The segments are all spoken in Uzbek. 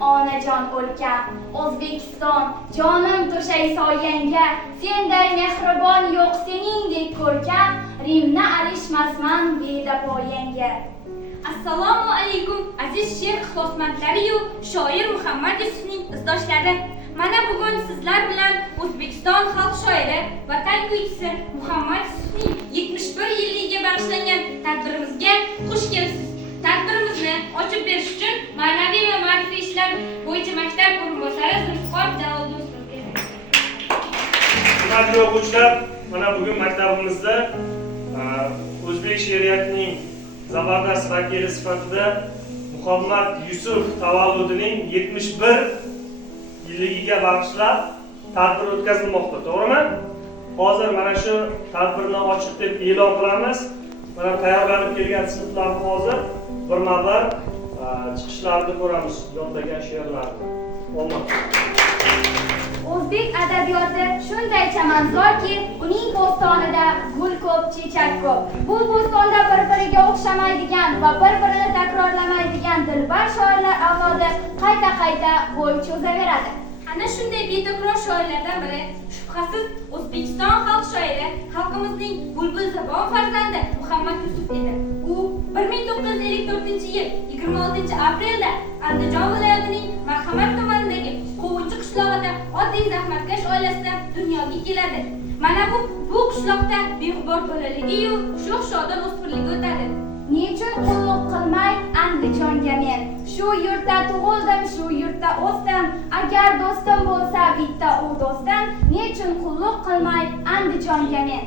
onajon o'lkam. O'zbekiston, jonim to'shay soyangga, senday mehribon yo'q seningdek ko'rkam, Rimni alishmasman beda poyangga. Assalomu alaykum aziz she'r ixlosmandlari-yu shoir Muhammad Yusufning izdoshlari. Mana bugun sizlar bilan O'zbekiston xalq shoiri, vatan kuychisi Muhammad Yusufning 71 yilligiga bag'ishlangan tadbirimizga xush kelibsiz. Tadbirimizni ochib berish uchun ma'naviy va ma'rifiy ishlar bo'yicha maktab o'rinbosari Zulfiqor Jaloliddin so'zga Hurmatli o'quvchilar, mana bugun maktabimizda o'zbek she'riyatining zabardast vakili sifatida Muhammad Yusuf tavalludining 71 yilligiga bag'ishlab tadbir o'tkazilmoqda, to'g'rimi? Hozir mana shu tadbirni ochiq deb e'lon qilamiz. Mana tayyorlanib kelgan sinflarni hozir birma-bir chiqishlarni ko'ramiz, yodlagan she'rlarni. Omad. O'zbek adabiyoti shunday chamanzorki, uning bo'stonida gul ko'p, chechak ko'p. Bu bo'stonda bir-biriga o'xshamaydigan va bir-birini takrorlamaydigan dilbar shoirlar avlodi qayta-qayta bo'y cho'zaveradi. Ana shunday betakror shoirlardan biri shubhasiz O'zbekiston xalq shoiri, xalqimizning bulbul zabon farzandi Muhammad Yusuf edi. U 1954-yil 26-aprelda Andijon viloyatining Marhamat tumanidagi Qovunchi qishlog'ida oddiy zahmatkash oilasida dunyoga keladi. Mana bu qishloqda beg'ubor bolaligi-yu sho'x-shodon o'smirligi o'tadi. Nechun qulluq qilmay Andijonga men? Shu yurtda tug'ildim, shu yurtda o'sdim. Agar do'stim bo'lsa bitta u do'stim, nechun qulluq qilmay Andijonga men?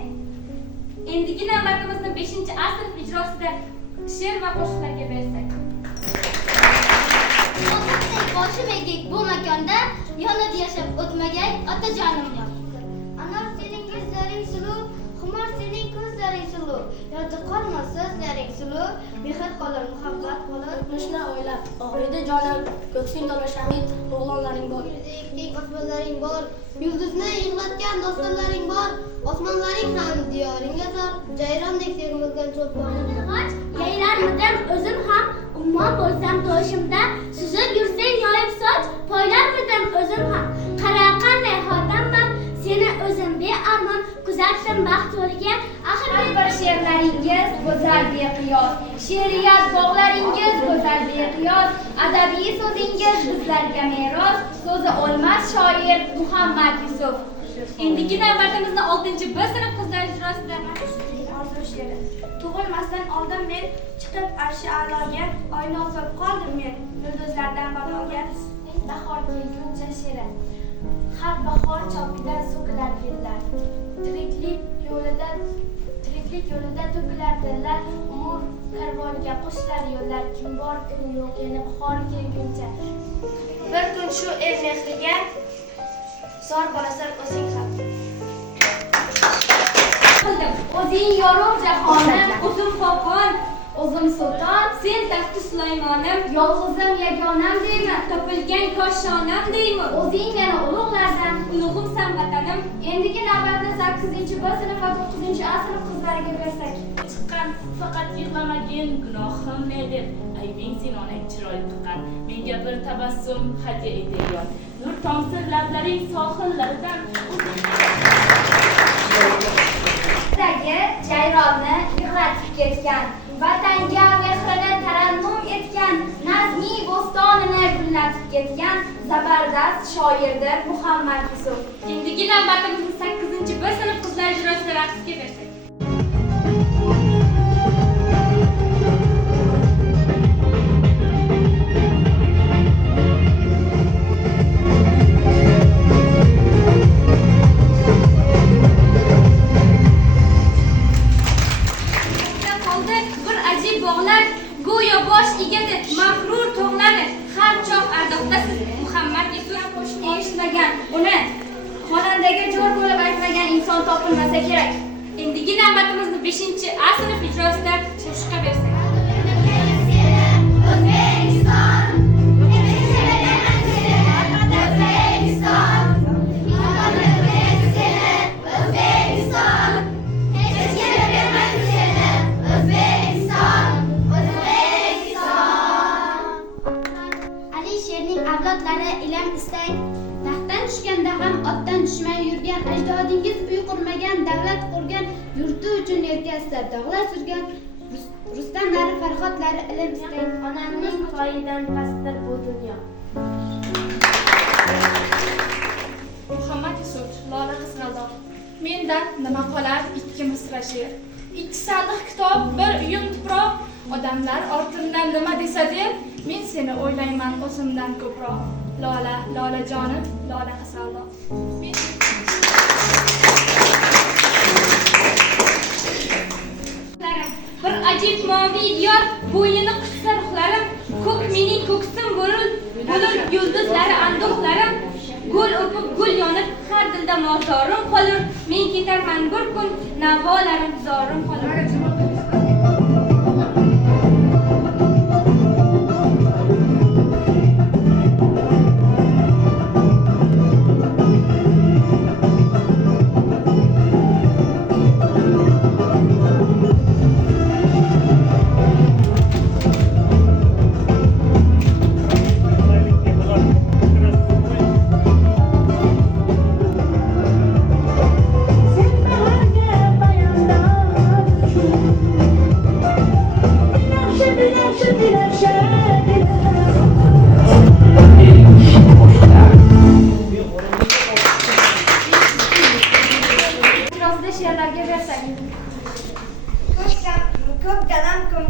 Endigi navbatimizni 5-asr ijrosida she'r va qo'shiqlarga bersak. O'zimning boshim egik bu makonda yonib yashab o'tmagay otajonim yo'q. Anor sening yuzlaring suluv, xumor sening ko'zlaring suluv. Yodda qolmas so'zlaring suluv, mehr qolar muhabbat qolar. Shuni o'ylab og'riydi jonim, ko'ksing to'la shahid o'g'lonlaring bor. Keng osmonlaring bor, yulduzni yig'latgan dostonlaring bor. Osmonlaring ham diyoringga zor, jayrondek termilgan cho'pon. Yayrarmidim o'zim ham ummon bo'lsam toshimda, suzib yursang yoyib soch, poylarmidim o'zim ham. Qara qanday xotinman, seni o'zim bearmon kuzatdim baxt yo'liga. Axir bir she'rlaringiz go'zal beqiyos, she'riyat bog'laringiz go'zal beqiyos, adabiy so'zingiz bizlarga meros, so'zi o'lmas shoir Muhammad Yusuf. Endigi navbatimizni 6-B sinf qizlar ijrosida Orzu she'ri. Tug'ilmasdan oldin men chiqib arshi a'loga, oyni o'zib qoldim men yulduzlardan baloga. Bahor kelguncha she'ri. Har bahor chopida so'kilar yillar. Tiriklik yo'lida to'kilar dillar. Umr karvoniga qo'shilar yo'llar. Kim bor kun yo'q yana bahor kelguncha. Bir kun shu el mehriga zor bo'lasan o'zing ham. O'zing yorug' jahonim, o'zim xokon, o'zim sulton, sen taxti Sulaymonim, yolg'izim yagonam deyman. topilgan koshonam deyman. O'zing meni ulug'lardan, Ulug'imsan vatanim. endigi navbatni 8-B sinf va 9-A sinf qizlariga bersak. Chiqqan faqat yig'lamagin gunohim ne deb aybing sen onang chiroy tiqqan. Menga bir tabassum hadya etilgan. Nur tomsin lablaring sohillaridan Jayronni yig'latib ketgan, vatanga mehrini tarannum etgan, nazmiy bo'stonini gullatib ketgan zabardast shoirdir Muhammad Yusuf. Endigi navbatimizni 8-B sinf qizlar ijrosida raqsga bersak. Bog'lar go'yo bosh egadi mag'rur tog'lari, har choq ardoqdasiz Muhammad Yusuf qo'shiq eshitmagan, uni xonandaga jo'r bo'lib aytmagan inson topilmasa kerak. Endigi navbatimizni 5-A sinf ijrosida qo'shiqqa bersak. Ali she'rning tushmay yurgan, ajdodingiz uy qurmagan, davlat qurgan, yurti uchun yelkasida dog'lar surgan Rustamlari, Farhodlari ilm istaydi. Onamning poyidan pastdir bu dunyo. Muhammad Yusuf, Lola Qizg'aldoq. Mendan nima qolar ikki misra she'r. Ikki sandiq kitob, bir uyum tuproq. Odamlar ortimdan nima desa-de, men seni o'ylayman o'zimdan ko'proq. Lola, Lolajonim, Lola Qizg'aldoq. Bir ajib moviy diyor, bo'ynini qutsa ruhlarim, ko'k mening ko'ksim bo'lur yulduzlari anduhlarim, gul o'pib gul yonib, har dilda mozorim qolur, men ketarman bir kun, navolarim zorim qolur.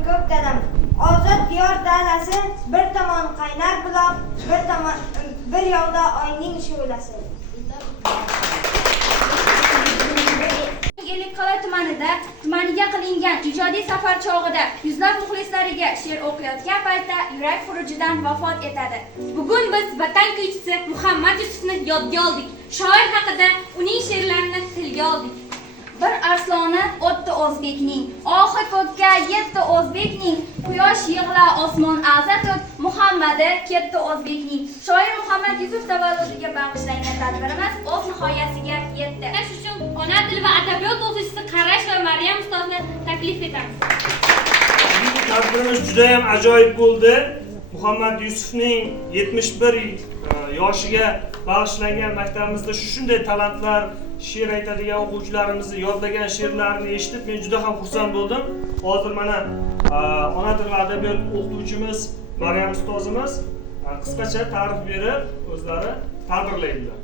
Ko'k dadam, ozod diyor dalasi, bir tomon qaynar buloq, bir yoqda oyning shu'lasi. Ellikqal'a tumaniga qilingan ijodiy safar chog'ida yuzlab muxlislariga she'r o'qiyotgan paytda yurak xurujidan vafot etadi. Bugun biz vatan kuychisi Muhammad Yusufni yodga oldik. Shoir haqida uning she'rlarini tilga oldik. Bir arsloni o'tdi o'zbekning, oxi ko'kka yetdi o'zbekning, quyosh yig'la osmon azat o't, Muhammadi ketdi o'zbekning. Shoir Muhammad Yusuf tavalludiga bag'ishlangan tadbirimiz o'z nihoyasiga yetdi. Shuning uchun ona tili va adabiyot o'qituvchisi Qarash va Maryam ustozni taklif etamiz. Bugungi tadbirimiz juda ham ajoyib bo'ldi. Muhammad Yusufning 71 yoshiga bag'ishlangan maktabimizda shunday talantlar, she'r aytadigan o'quvchilarimizni yodlagan she'rlarini eshitib men juda ham xursand bo'ldim. Hozir mana ona tili va adabiyot o'qituvchimiz Maryam ustozimiz qisqacha ta'rif berib o'zlari ta'birlaydilar.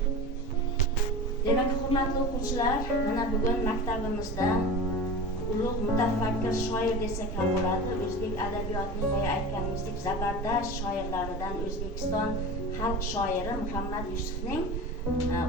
Demak, hurmatli o'quvchilar, mana bugun maktabimizda ulug' mutafakkir shoir desak ham bo'ladi. O'zbek adabiyotining boya aytganimizdek zabardast shoirlaridan O'zbekiston xalq shoiri Muhammad Yusufning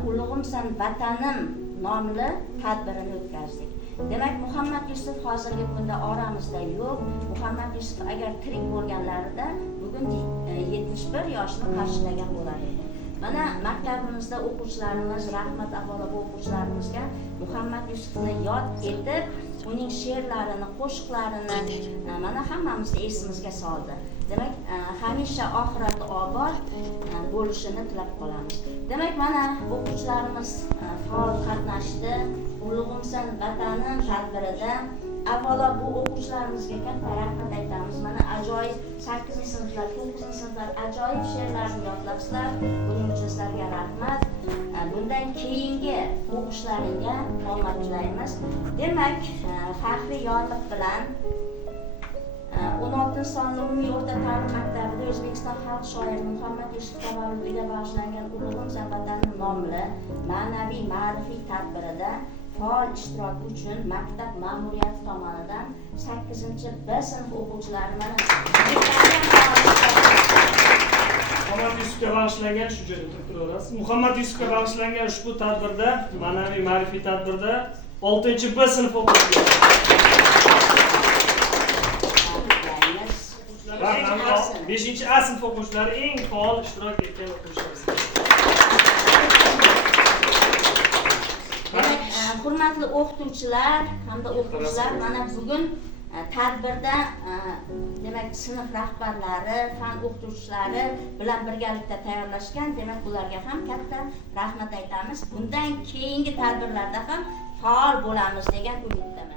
Ulug'imsan vatanim nomli tadbirini o'tkazdik. Demak, Muhammad Yusuf hozirgi kunda oramizda yo'q. Muhammad Yusuf agar tirik bo'lganlarida bugun 71 yoshni qarshilagan bo'lar edi. Mana maktabimizda o'quvchilarimiz, rahmat avvalo bu o'quvchilarimizga Muhammad Yusufni yod etib, uning she'rlarini, qo'shiqlarini mana hammamizni esimizga soldi. Demak, hamisha oxirati obod bo'lishini tilab qolamiz. Demak, mana o'quvchilarimiz faol qatnashdi. Ulug'imsan vatanim tadbirida avvalo bu o'quvchilarimizga katta rahmat aytamiz. Mana ajoyib 8-sinflar, 9-sinflar ajoyib she'rlarni yodlabsizlar. Buning uchun sizlarga rahmat. Bundan keyingi o'qishlaringga omad tilaymiz. Demak, faxriy yorliq bilan 16-sonli umumiy o'rta ta'lim maktabida O'zbekiston xalq shoiri Muhammad Yusuf tavalludiga bag'ishlangan Ulug'imsan vatanim nomli ma'naviy ma'rifiy tadbirida faol ishtirok uchun maktab ma'muriyati tomonidan 8-B sinf o'quvchilari mana Muhammad Yusufga bag'ishlangan shu joyda o'tirib Muhammad Yusufga bag'ishlangan ushbu tadbirda, ma'naviy ma'rifiy tadbirda 6-B sinf o'quvchilari va 5-A sinf o'quvchilari eng faol ishtirok etgan o'quvchilar. Hurmatli o'qituvchilar hamda o'quvchilar, mana bugun tadbirda demak sinf rahbarlari, fan o'qituvchilari bilan birgalikda tayyorlashgan. Demak, ularga ham katta rahmat aytamiz. Bundan keyingi tadbirlarda ham faol bo'lamiz degan umiddaman.